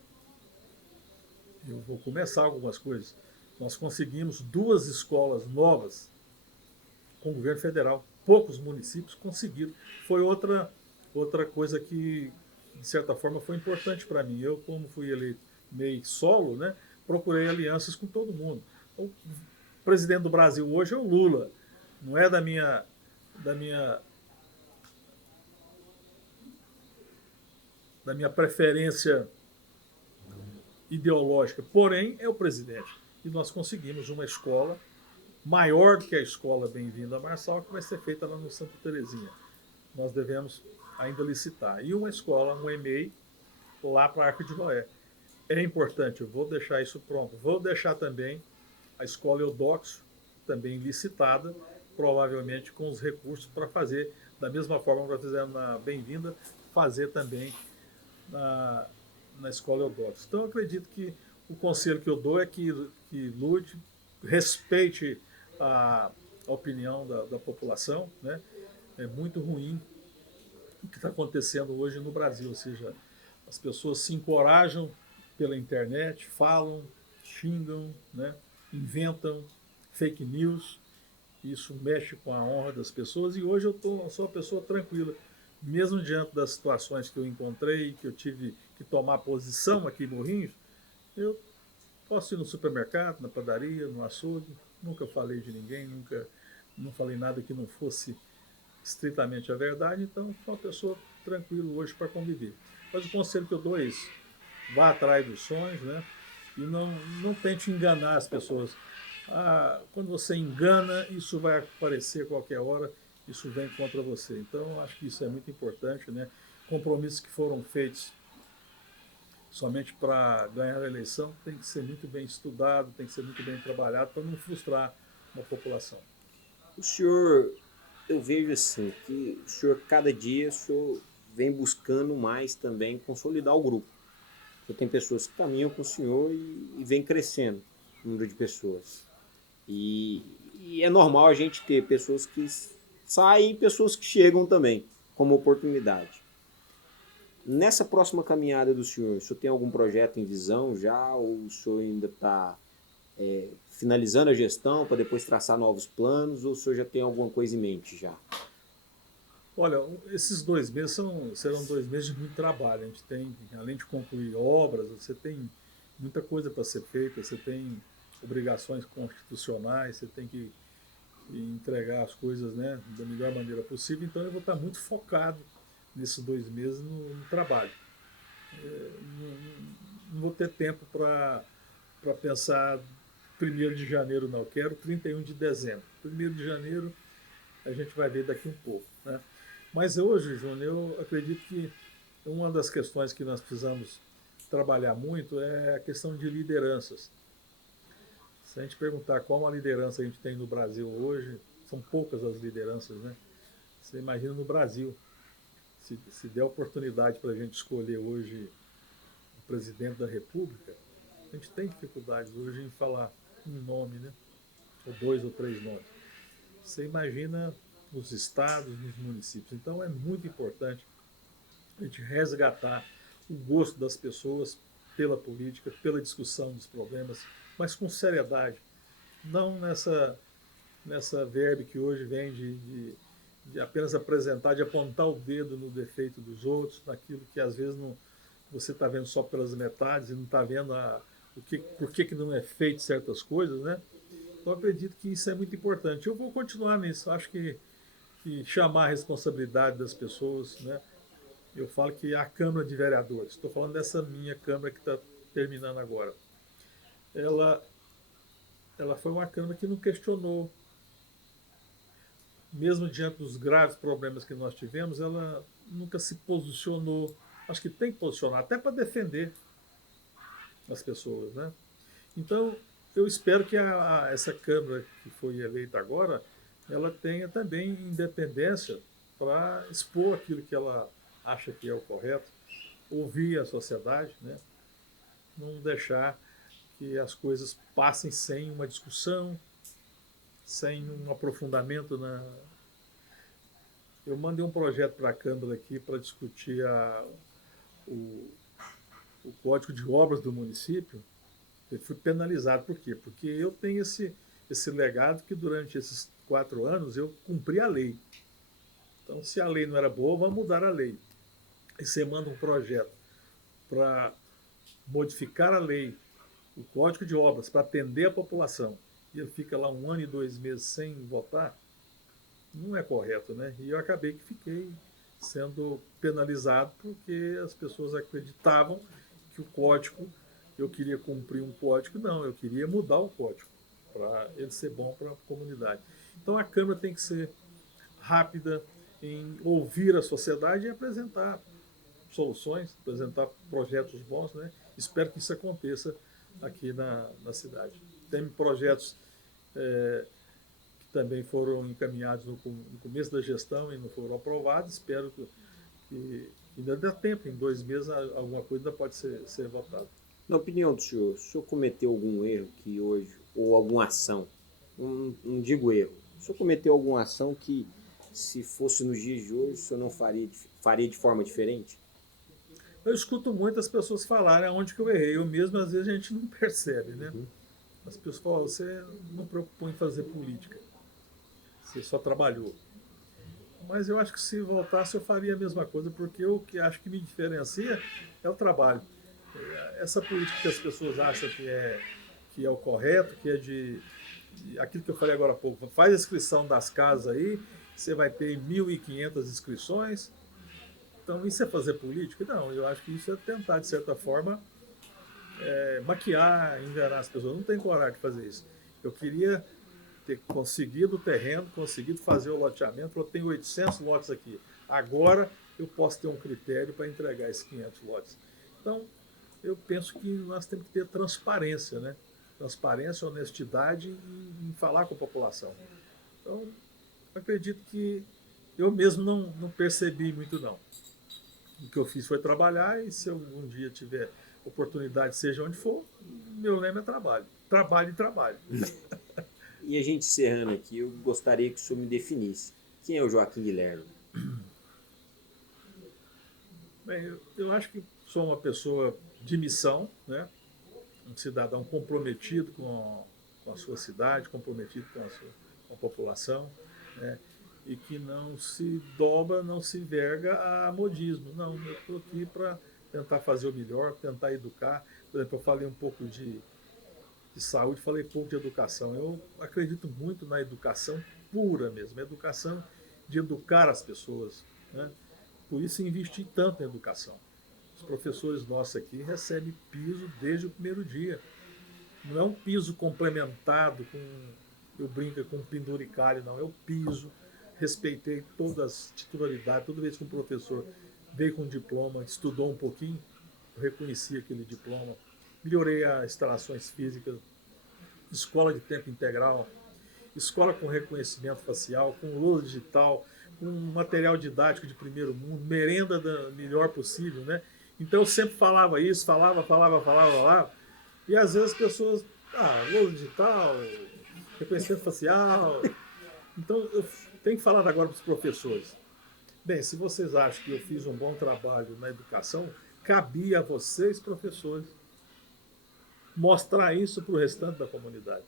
Eu vou começar algumas coisas. Nós conseguimos 2 escolas novas com o governo federal. Poucos municípios conseguiram. Foi outra coisa que, de certa forma, foi importante para mim. Eu, como fui eleito meio solo, né, procurei alianças com todo mundo. O presidente do Brasil hoje é o Lula. Não é da minha preferência ideológica, porém é o presidente. E nós conseguimos uma escola maior do que a escola Bem-vindo a Marçal, que vai ser feita lá no Santa Terezinha. Nós devemos ainda licitar. E uma escola, um EMEI, lá para a Arca de Noé. É importante, eu vou deixar isso pronto. Vou deixar também a escola Eudoxo, também licitada, provavelmente com os recursos para fazer, da mesma forma que nós fizemos na Bem-vinda, fazer também na escola Eudoxo. Então, eu acredito que o conselho que eu dou é que lute, respeite a opinião da população, né? É muito ruim o que está acontecendo hoje no Brasil, ou seja, as pessoas se encorajam pela internet, falam, xingam, né? Inventam fake news, isso mexe com a honra das pessoas, e hoje eu sou uma pessoa tranquila, mesmo diante das situações que eu encontrei, que eu tive que tomar posição aqui em Morrinhos, eu posso ir no supermercado, na padaria, no açougue, nunca falei de ninguém, não falei nada que não fosse estritamente a verdade, então sou uma pessoa tranquila hoje para conviver. Mas o conselho que eu dou é isso, vá atrás dos sonhos, né? E não tente enganar as pessoas. Quando você engana, isso vai aparecer a qualquer hora, isso vem contra você. Então, acho que isso é muito importante, né? Compromissos que foram feitos somente para ganhar a eleição tem que ser muito bem estudado, tem que ser muito bem trabalhado para não frustrar uma população. O senhor, eu vejo assim, que o senhor, cada dia, o senhor vem buscando mais também consolidar o grupo. Você tem pessoas que caminham com o senhor e vem crescendo o número de pessoas. E é normal a gente ter pessoas que saem e pessoas que chegam também, como oportunidade. Nessa próxima caminhada do senhor, o senhor tem algum projeto em visão já? Ou o senhor ainda está finalizando a gestão para depois traçar novos planos? Ou o senhor já tem alguma coisa em mente já? Olha, esses 2 meses serão 2 meses de muito trabalho. A gente tem, além de concluir obras, você tem muita coisa para ser feita, você tem obrigações constitucionais, você tem que entregar as coisas, né, da melhor maneira possível. Então eu vou estar muito focado nesses 2 meses no trabalho. Não vou ter tempo para pensar 1º de janeiro, não. Eu quero 31 de dezembro. 1º de janeiro a gente vai ver daqui um pouco, né? Mas hoje, Júnior, eu acredito que uma das questões que nós precisamos trabalhar muito é a questão de lideranças. Se a gente perguntar qual a liderança a gente tem no Brasil hoje, são poucas as lideranças, né? Você imagina no Brasil, se der oportunidade para a gente escolher hoje o presidente da República, a gente tem dificuldades hoje em falar um nome, né? Ou 2 ou 3 nomes. Você imagina nos estados, nos municípios. Então é muito importante a gente resgatar o gosto das pessoas pela política, pela discussão dos problemas, mas com seriedade. Não nessa verve que hoje vem de apenas apresentar, de apontar o dedo no defeito dos outros, naquilo que às vezes não, você está vendo só pelas metades e não está vendo por que não é feito certas coisas, né? Então acredito que isso é muito importante. Eu vou continuar nisso. Acho que chamar a responsabilidade das pessoas, né? Eu falo que a Câmara de Vereadores, estou falando dessa minha Câmara que está terminando agora, ela, ela foi uma Câmara que não questionou, mesmo diante dos graves problemas que nós tivemos, ela nunca se posicionou. Acho que tem que posicionar, até para defender as pessoas, né? Então, eu espero que essa Câmara que foi eleita agora, ela tenha também independência para expor aquilo que ela acha que é o correto, ouvir a sociedade, né? Não deixar que as coisas passem sem uma discussão, sem um aprofundamento na. Eu mandei um projeto para a Câmara aqui para discutir o, o Código de Obras do município. Eu fui penalizado. Por quê? Porque eu tenho esse legado que durante esses 4 anos eu cumpri a lei. Então, se a lei não era boa, vamos mudar a lei. E você manda um projeto para modificar a lei, o Código de Obras, para atender a população, e ele fica lá 1 ano e 2 meses sem votar, não é correto, né? E eu acabei que fiquei sendo penalizado porque as pessoas acreditavam que o código, eu queria cumprir um código, não, eu queria mudar o código para ele ser bom para a comunidade. Então a Câmara tem que ser rápida em ouvir a sociedade e apresentar soluções, apresentar projetos bons, né? Espero que isso aconteça aqui na cidade. Tem projetos que também foram encaminhados no começo da gestão e não foram aprovados. Espero que ainda dê tempo, em 2 meses alguma coisa ainda pode ser votada. Na opinião do senhor, o senhor cometeu algum erro que hoje, ou alguma ação, não digo erro, o senhor cometeu alguma ação que, se fosse nos dias de hoje, o senhor não faria de forma diferente? Eu escuto muitas pessoas falarem aonde que eu errei. Eu mesmo, às vezes, a gente não percebe, né? Uhum. As pessoas falam, você não preocupou em fazer política, você só trabalhou. Mas eu acho que se voltasse eu faria a mesma coisa, porque o que acho que me diferencia é o trabalho. Essa política que as pessoas acham que é o correto, que é aquilo que eu falei agora há pouco, faz a inscrição das casas aí, você vai ter 1.500 inscrições. Então, isso é fazer política? Não, eu acho que isso é tentar, de certa forma, maquiar, enganar as pessoas. Eu não tenho coragem de fazer isso. Eu queria ter conseguido o terreno, conseguido fazer o loteamento. Eu tenho 800 lotes aqui. Agora eu posso ter um critério para entregar esses 500 lotes. Então, eu penso que nós temos que ter transparência, né? Transparência, honestidade em falar com a população. Então, acredito que eu mesmo não percebi muito, não. O que eu fiz foi trabalhar e se eu um dia tiver oportunidade, seja onde for, meu lema é trabalho. Trabalho e trabalho. E a gente encerrando aqui, eu gostaria que o senhor me definisse. Quem é o Joaquim Guilherme? Bem, eu acho que sou uma pessoa de missão, né? Um cidadão comprometido com a sua cidade, comprometido com a população, né? E que não se dobra, não se verga a modismo. Não, eu estou aqui para tentar fazer o melhor, tentar educar. Por exemplo, eu falei um pouco de saúde, falei pouco de educação. Eu acredito muito na educação pura mesmo, a educação de educar as pessoas, né? Por isso investi tanto em educação. Os professores nossos aqui recebem piso desde o primeiro dia. Não é um piso complementado com, eu brinco com penduricalho, não. É o piso. Respeitei todas as titularidades. Toda vez que um professor veio com um diploma, estudou um pouquinho, eu reconheci aquele diploma. Melhorei as instalações físicas, escola de tempo integral, escola com reconhecimento facial, com lousa digital, com material didático de primeiro mundo, merenda da melhor possível, né? Então eu sempre falava isso, falava. E às vezes as pessoas, lousa digital, reconhecimento facial. Então eu tenho que falar agora para os professores. Bem, se vocês acham que eu fiz um bom trabalho na educação, cabia a vocês, professores, mostrar isso para o restante da comunidade.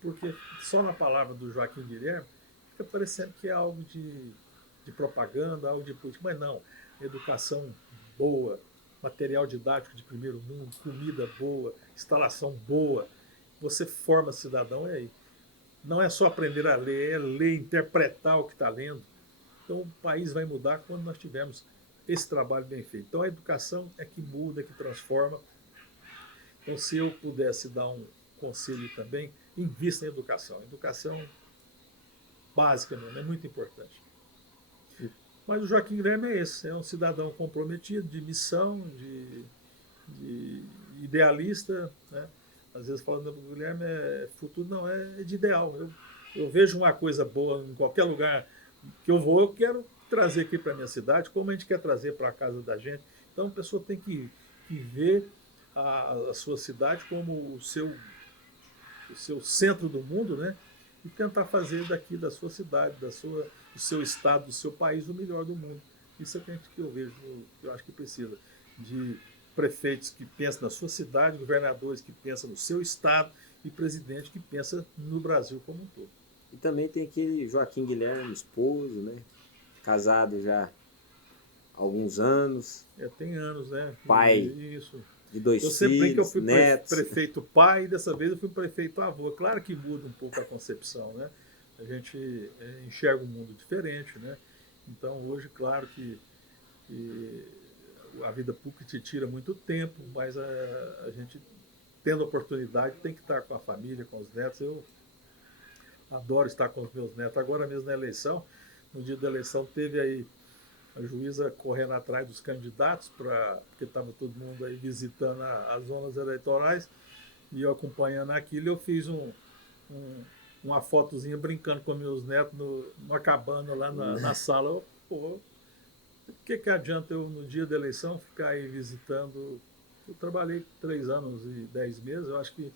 Porque só na palavra do Joaquim Guilherme fica parecendo que é algo de propaganda, algo de política, mas não. Educação boa, material didático de primeiro mundo, comida boa, instalação boa. Você forma cidadão, é aí. Não é só aprender a ler, é ler, interpretar o que está lendo. Então o país vai mudar quando nós tivermos esse trabalho bem feito. Então a educação é que muda, é que transforma. Então se eu pudesse dar um conselho também, invista em educação. Educação básica mesmo, é muito importante. Mas o Joaquim Guilherme é esse, é um cidadão comprometido, de missão, de idealista, né? Às vezes falando do Guilherme é futuro, não, é de ideal. Eu vejo uma coisa boa em qualquer lugar que eu vou, eu quero trazer aqui para a minha cidade, como a gente quer trazer para a casa da gente. Então a pessoa tem que ver a sua cidade como o seu centro do mundo, né? E tentar fazer daqui da sua cidade, do seu estado, do seu país o melhor do mundo. Isso é o que eu vejo, que eu acho que precisa de prefeitos que pensam na sua cidade, governadores que pensam no seu estado e presidente que pensa no Brasil como um todo. E também tem aquele Joaquim Guilherme, esposo, né? Casado já há alguns anos. Tem anos, né? Pai Isso. de 2 Eu sempre brinco que eu filhos, fui netos. prefeito pai e dessa vez eu fui prefeito avô. Claro que muda um pouco a concepção, né? A gente enxerga um mundo diferente, né? Então hoje, claro que a vida pública te tira muito tempo, mas a gente tendo oportunidade tem que estar com a família, com os netos. Eu adoro estar com os meus netos. Agora mesmo na eleição, no dia da eleição teve aí a juíza correndo atrás dos candidatos, porque estava todo mundo aí visitando as zonas eleitorais, e eu acompanhando aquilo, eu fiz uma fotozinha brincando com meus netos numa cabana lá na sala. Pô, o que adianta eu, no dia da eleição, ficar aí visitando? Eu trabalhei 3 anos e 10 meses, eu acho que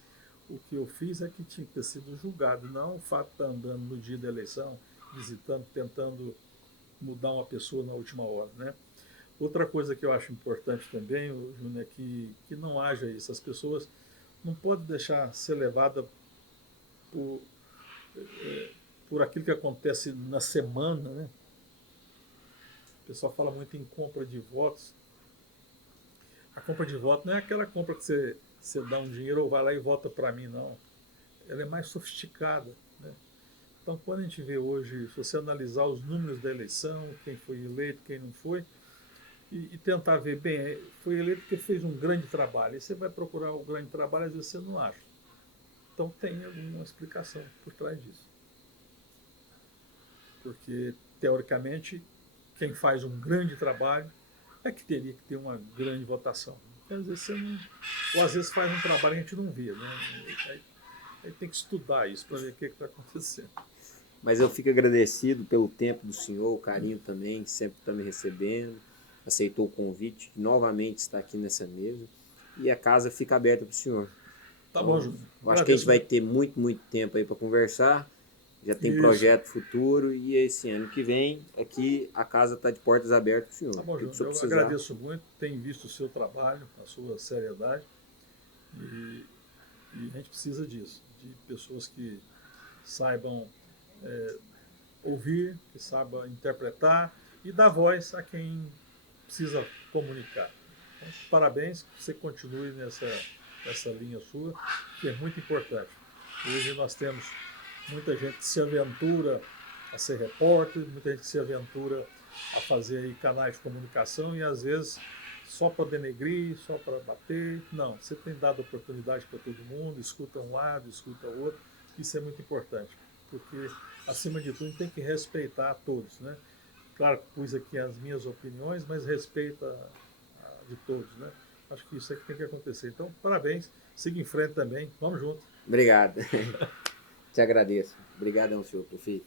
o que eu fiz é que tinha que ter sido julgado, não o fato de estar andando no dia da eleição, visitando, tentando mudar uma pessoa na última hora, né? Outra coisa que eu acho importante também, Júnior, é que não haja isso. As pessoas não podem deixar ser levadas por, por aquilo que acontece na semana, né? O pessoal fala muito em compra de votos. A compra de voto não é aquela compra que você dá um dinheiro ou vai lá e vota para mim, não. Ela é mais sofisticada, né? Então, quando a gente vê hoje, se você analisar os números da eleição, quem foi eleito, quem não foi, e tentar ver, bem, foi eleito porque fez um grande trabalho. E você vai procurar o grande trabalho, às vezes você não acha. Então, tem alguma explicação por trás disso. Porque, teoricamente, quem faz um grande trabalho é que teria que ter uma grande votação. Então, às vezes você não. Ou às vezes faz um trabalho que a gente não vê, né? Aí tem que estudar isso para ver o que está acontecendo. Mas eu fico agradecido pelo tempo do senhor, o carinho também, que sempre está me recebendo. aceitou o convite, novamente está aqui nessa mesa, e a casa fica aberta para o senhor. Tá bom, Júnior. Eu acho que a gente vai ter muito, muito tempo aí para conversar. Já tem projeto futuro e esse ano que vem aqui a casa está de portas abertas para o senhor. Tá bom, Júnior. Eu agradeço muito, tenho visto o seu trabalho, a sua seriedade e a gente precisa disso, de pessoas que saibam ouvir, que saibam interpretar e dar voz a quem precisa comunicar. Então, parabéns, que você continue nessa linha sua, que é muito importante. Hoje nós temos muita gente que se aventura a ser repórter, muita gente que se aventura a fazer aí canais de comunicação e às vezes só para denegrir, só para bater. Não, você tem dado oportunidade para todo mundo, escuta um lado, escuta o outro. Isso é muito importante, porque acima de tudo tem que respeitar a todos, né? Claro que pus aqui as minhas opiniões, mas respeita a de todos, né? Acho que isso é que tem que acontecer. Então, parabéns, siga em frente também, vamos junto. Obrigado. Te agradeço. Obrigadão, senhor prefeito.